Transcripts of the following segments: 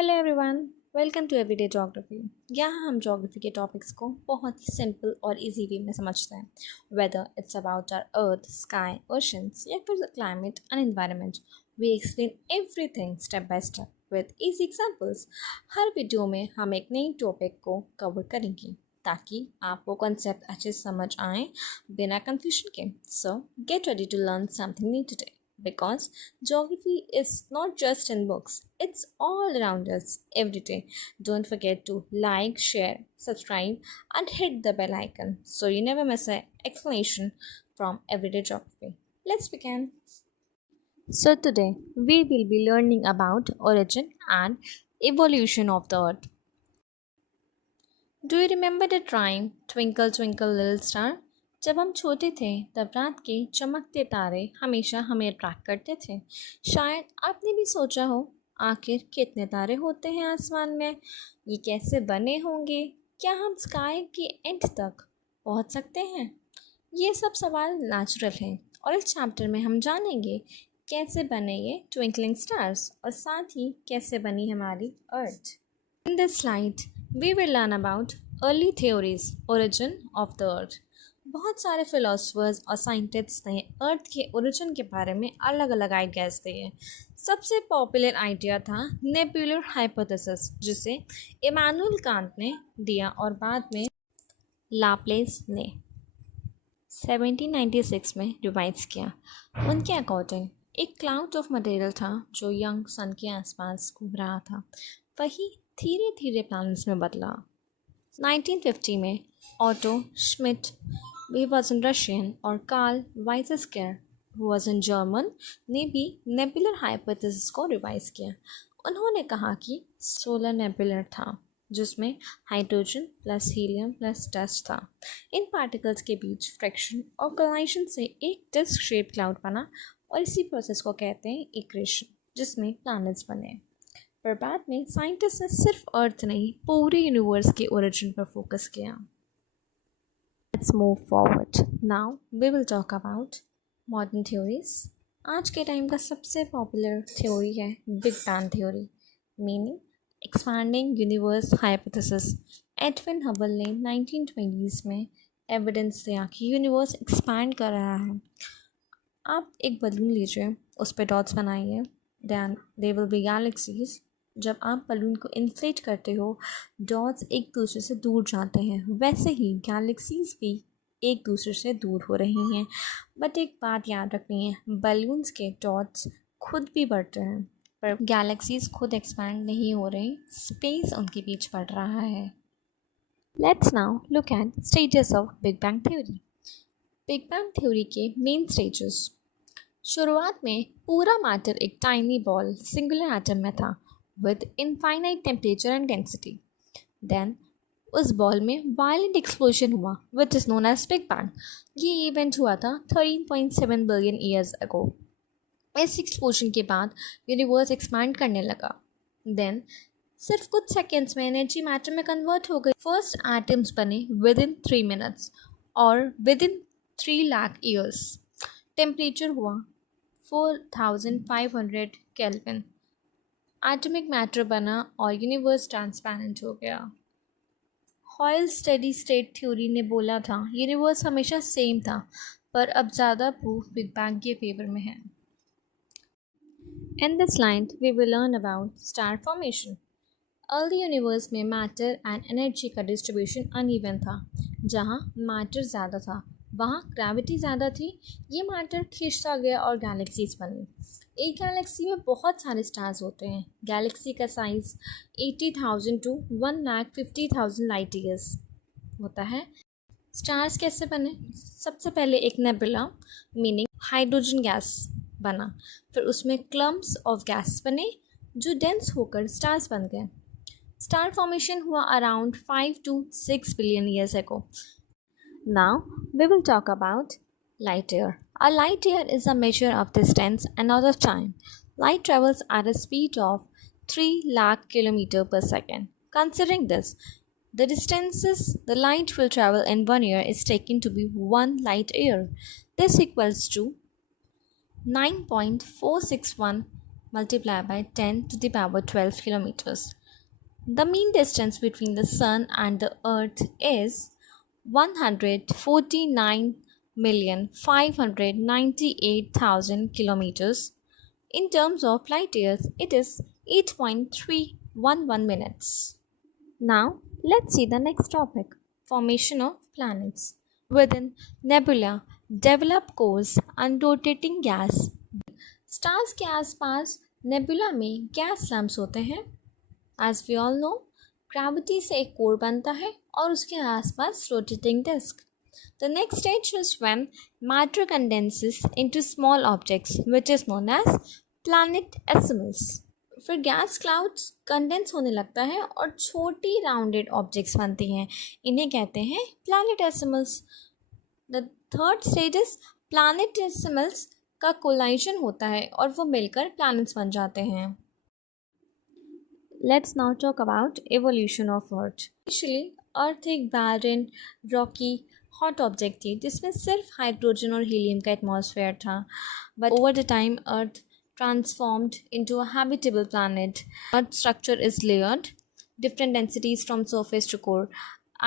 Hello everyone, welcome to everyday geography. यहाँ हम geography के टॉपिक्स को बहुत ही सिंपल और इजी वे में समझते हैं। Whether it's about our earth, sky, oceans या फिर climate and environment, we explain everything step by step with easy examples. हर वीडियो में हम एक नई टॉपिक को कवर करेंगे ताकि आपको कॉन्सेप्ट अच्छे से समझ आए बिना कंफ्यूजन के। So get ready to learn something new today, because geography is not just in books, it's all around us every day. Don't forget to like, share, subscribe, and hit the bell icon so you never miss an explanation from Everyday Geography. Let's begin. So today we will be learning about origin and evolution of the earth. Do you remember the rhyme Twinkle Twinkle Little Star? जब हम छोटे थे तब रात के चमकते तारे हमेशा हमें अट्रैक्ट करते थे। शायद आपने भी सोचा हो, आखिर कितने तारे होते हैं आसमान में, ये कैसे बने होंगे, क्या हम स्काई के एंड तक पहुंच सकते हैं? ये सब सवाल नेचुरल हैं और इस चैप्टर में हम जानेंगे कैसे बने ये ट्विंकलिंग स्टार्स और साथ ही कैसे बनी हमारी अर्थ। In this slide, we will learn about early theories, origin of the earth. बहुत सारे फिलोसफर्स और साइंटिस्ट्स ने अर्थ के ओरिजिन के बारे में अलग अलग आइडियाज़ दिए। सबसे पॉपुलर आइडिया था नेबुलर हाइपोथेसिस, जिसे इमानुएल कांट ने दिया और बाद में लाप्लेस ने 1796 में रिवाइज किया। उनके अकॉर्डिंग एक क्लाउड ऑफ मटेरियल था जो यंग सन के आसपास घूम रहा था, वही धीरे धीरे प्लैनेट्स में बदला। 1950 में auto Schmidt, he was in Russian, और Karl वाइसेस्केर, who was in German, ने भी नेबुलर हाइपोथेसिस को रिवाइज किया। उन्होंने कहा कि सोलर नेबुलर था जिसमें hydrogen plus helium plus dust था। इन पार्टिकल्स के बीच फ्रिक्शन और कोलाइजन से एक डिस्क शेप क्लाउड बना और इसी प्रोसेस को कहते हैं इक्रेशन, जिसमें प्लैनेट्स बने। पर बाद में साइंटिस्ट ने सिर्फ अर्थ नहीं, पूरे यूनिवर्स के ओरिजिन पर फोकस किया। Let's move forward. Now we will talk about modern theories. आज के टाइम का सबसे पॉपुलर थ्योरी है big bang theory, meaning expanding universe hypothesis. Edwin Hubble ने 1920s में एविडेंस दिया कि यूनिवर्स एक्सपैंड कर रहा है। आप एक बलून लीजिए, उस पर डॉट्स बनाइए, then they will be galaxies. जब आप बलून को इन्फ्लेट करते हो, डॉट्स एक दूसरे से दूर जाते हैं, वैसे ही गैलेक्सीज भी एक दूसरे से दूर हो रही हैं। बट एक बात याद रखनी है, बलून्स के डॉट्स खुद भी बढ़ते हैं, पर गैलेक्सीज खुद एक्सपैंड नहीं हो रही, स्पेस उनके बीच बढ़ रहा है। Let's now look at stages of big bang theory. Big bang theory के मेन स्टेजेस। शुरुआत में पूरा मैटर एक टाइनी बॉल सिंगुलर एटम में था with infinite temperature and density. Then उस बॉल में वायलेंट एक्सप्लोजन हुआ which is known as Big Bang. ये इवेंट हुआ था 13.7 बिलियन ईयर्स अगो। इस एक्सप्लोजन के बाद यूनिवर्स एक्सपैंड करने लगा। देन सिर्फ कुछ सेकेंड्स में एनर्जी मैटर में कन्वर्ट हो गई। फर्स्ट एटम्स बने विद इन 3 मिनट्स और with in 3 lakh years. Temperature हुआ 4500 केल्विन। एटॉमिक मैटर बना और यूनिवर्स ट्रांसपेरेंट हो गया। हॉयल स्टेडी स्टेट थ्योरी ने बोला था यूनिवर्स हमेशा सेम था, पर अब ज़्यादा प्रूफ बिग बैंग के फेवर में है। In this slide we will learn about star formation. Early universe में मैटर एंड एनर्जी का डिस्ट्रीब्यूशन अनइवन था। जहाँ मैटर ज़्यादा था वहाँ ग्रेविटी ज़्यादा थी, ये मैटर खींचता गया और गैलेक्सीज बनी। एक गैलेक्सी में बहुत सारे स्टार्स होते हैं। गैलेक्सी का साइज़ 80,000 to 1,50,000 लाइट ईयर्स होता है। स्टार्स कैसे बने? सबसे पहले एक नेबुला मीनिंग हाइड्रोजन गैस बना, फिर उसमें क्लम्प्स ऑफ गैस बने जो डेंस होकर स्टार्स बन गए। स्टार फॉर्मेशन हुआ around 5 to 6 billion years ago. Now we will talk about light year. A light year is a measure of distance and not of time. Light travels at a speed of 3 lakh km per second. Considering this, the distances the light will travel in 1 year is taken to be 1 light year. This equals to 9.461 multiply by 10 to the power 12 kilometers. The mean distance between the Sun and the Earth is 149,598,000 kilometers. In terms of light years, it is 8.311 minutes. Now, let's see the next topic, formation of planets. Within nebula, develop cores and rotating gas. Stars के आसपास nebula में gas clumps होते हैं. As we all know, gravity से एक core बनता है और उसके आसपास rotating disk. The next stage is when matter condenses into small objects, which is known as planetesimals. फिर गैस क्लाउड्स कंडेंस होने लगता है और छोटी राउंडेड ऑब्जेक्ट्स बनती हैं. इन्हें कहते हैं planetesimals. The third stage is planetesimals का कोलाइजन होता है और वो मिलकर प्लैनेट्स बन जाते हैं. Let's now talk about evolution of Earth. Initially, Earth एक barren, rocky, hot object थी जिसमें सिर्फ हाइड्रोजन और हीलियम का एटमॉस्फेयर था. But over the time, Earth transformed into a habitable planet. Earth structure is layered, different densities from surface to core.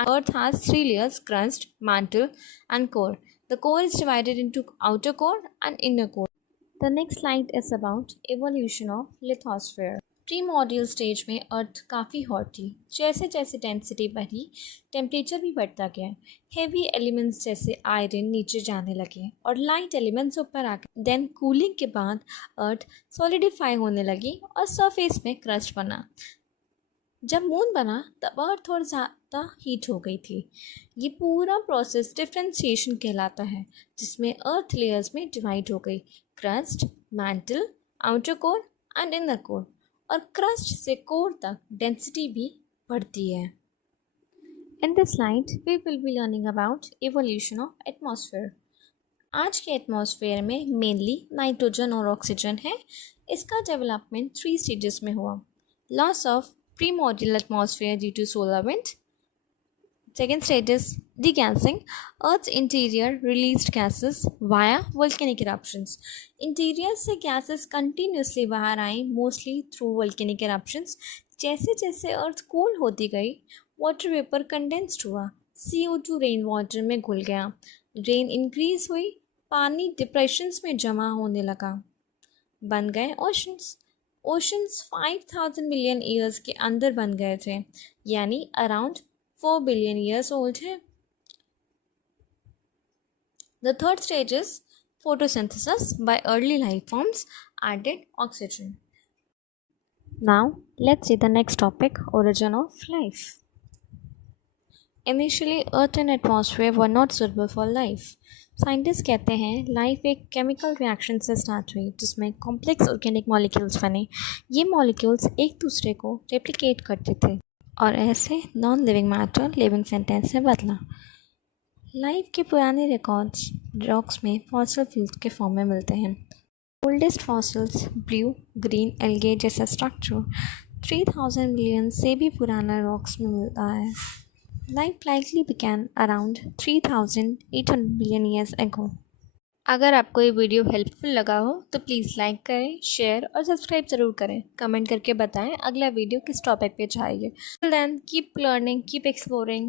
Earth has 3 layers: crust, mantle, and core. The core is divided into outer core and inner core. The next slide is about evolution of lithosphere. Primordial stage में earth काफ़ी hot थी. जैसे जैसे density बढ़ी, temperature भी बढ़ता गया. Heavy elements जैसे आयरन नीचे जाने लगे और लाइट एलिमेंट्स ऊपर आ गए. देन कूलिंग के बाद अर्थ सॉलिडिफाई होने लगी और सरफेस में क्रस्ट बना. जब मून बना तब अर्थ और ज़्यादा हीट हो गई थी. ये पूरा प्रोसेस डिफ्रेंशिएशन कहलाता है, जिसमें अर्थ लेयर्स में डिवाइड हो गई: crust, mantle, outer core and inner core. और क्रस्ट से कोर तक डेंसिटी भी बढ़ती है. In this slide we will be learning about evolution of atmosphere. आज के एटमॉस्फेयर में मेनली नाइट्रोजन और ऑक्सीजन है. इसका डेवलपमेंट 3 स्टेजेस में हुआ. Loss of primordial atmosphere due to solar wind. Second stage is degassing. Earth's interior released gases via volcanic eruptions. Interior से gases continuously बाहर आई, mostly through volcanic eruptions. जैसे जैसे अर्थ cool होती गई, वाटर वेपर कंडेंस्ड हुआ, CO2 rain water में घुल गया. रेन इंक्रीज हुई, पानी डिप्रेशंस में जमा होने लगा, बन गए ओशंस. ओशंस 5000 मिलियन ईयर्स के अंदर बन गए थे, यानी अराउंड 4 बिलियन ईयर्स ओल्ड है. The third stage is photosynthesis by early life forms added oxygen. Now let's see the next topic, origin of life. Initially earth and atmosphere were not suitable for life. Scientist कहते हैं life एक chemical reaction से start हुई जिसमें complex organic molecules बने. ये molecules एक दूसरे को रेप्लिकेट करते थे और ऐसे non living matter living sentence में बदला. लाइफ के पुराने रिकॉर्ड्स रॉक्स में फॉसिल फ्यूल्स के फॉर्म में मिलते हैं. Oldest fossils blue green algae जैसा स्ट्रक्चर 3000 मिलियन से भी पुराना रॉक्स में मिलता है. Life likely began around 3800 million years ago. अगर आपको ये वीडियो हेल्पफुल लगा हो तो प्लीज़ लाइक करें, शेयर और सब्सक्राइब ज़रूर करें. कमेंट करके बताएं अगला वीडियो किस टॉपिक पे चाहिए. Till then, keep learning, keep exploring.